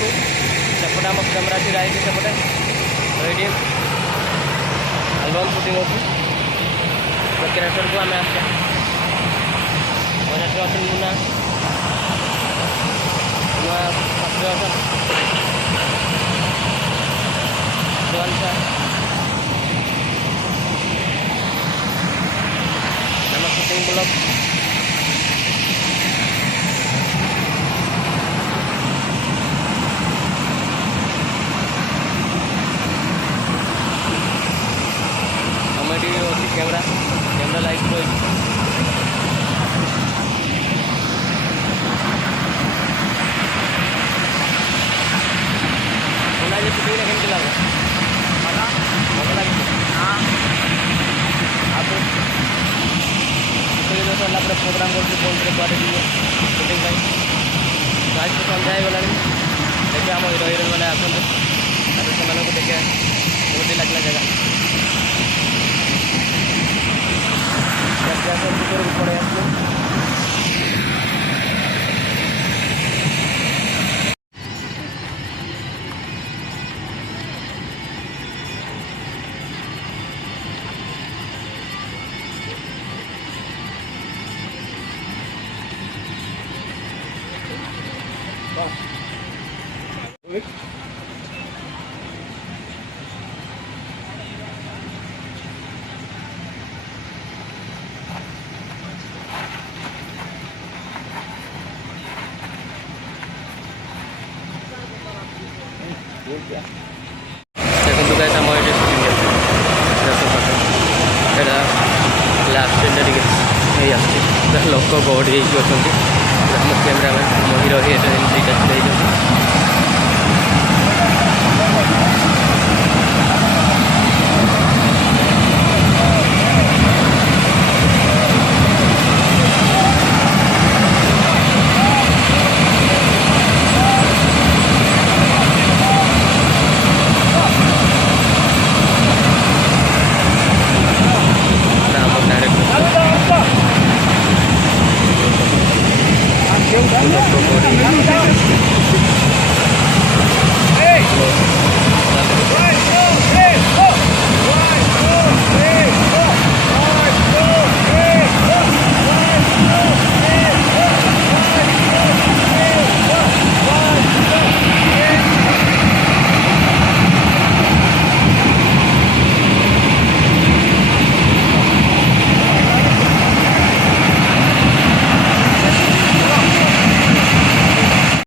सेपटे आम कैमेरा छीड़ा है सेपटे ये आलबम सुटिंग होती क्रिएटर को आम आस अच्छे मुना नुआ अच्छा nama syuting vlog comedy hoci camera light ko ona je shooting na kemti laga mala lagi ha aap सरला प्रोग्राम कर कुआड़े शुटिंग आज तो सन्ध्या हो गला देखिए आम हिरो हिरोइन मैंने आसते से देखे केमती लगला जगह पड़े आस देखो गाइस आम ये शुटिंग लास्ट लोक गहड़ी अच्छा कैमेरामैन आम हिरो हिरोइन दुईटा छुड़ा